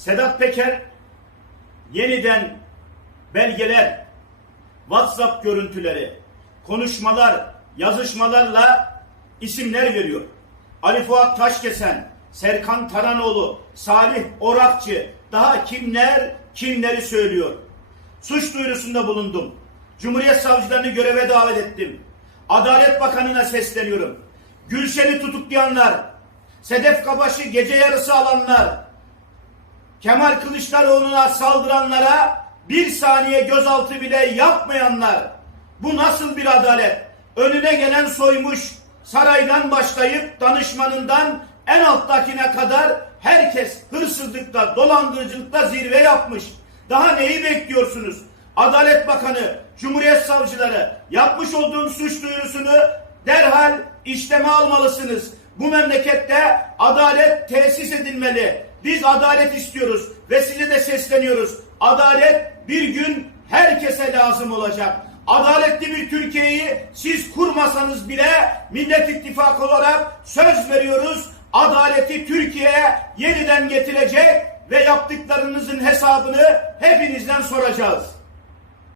Sedat Peker yeniden belgeler, WhatsApp görüntüleri, konuşmalar, yazışmalarla isimler veriyor. Ali Fuat Taşkesen, Serkan Taranoğlu, Salih Orakçı, daha kimler kimleri söylüyor. Suç duyurusunda bulundum. Cumhuriyet savcılarını göreve davet ettim. Adalet Bakanı'na sesleniyorum. Gülşen'i tutuklayanlar, Sedef Kabaş'ı gece yarısı alanlar, Kemal Kılıçdaroğlu'na saldıranlara bir saniye gözaltı bile yapmayanlar. Bu nasıl bir adalet? Önüne gelen soymuş, saraydan başlayıp danışmanından en alttakine kadar herkes hırsızlıkta, dolandırıcılıkta zirve yapmış. Daha neyi bekliyorsunuz? Adalet Bakanı, Cumhuriyet Savcıları yapmış olduğum suç duyurusunu derhal işleme almalısınız. Bu memlekette adalet tesis edilmeli. Biz adalet istiyoruz ve size de sesleniyoruz. Adalet bir gün herkese lazım olacak. Adaletli bir Türkiye'yi siz kurmasanız bile Millet İttifakı olarak söz veriyoruz. Adaleti Türkiye'ye yeniden getirecek ve yaptıklarınızın hesabını hepinizden soracağız.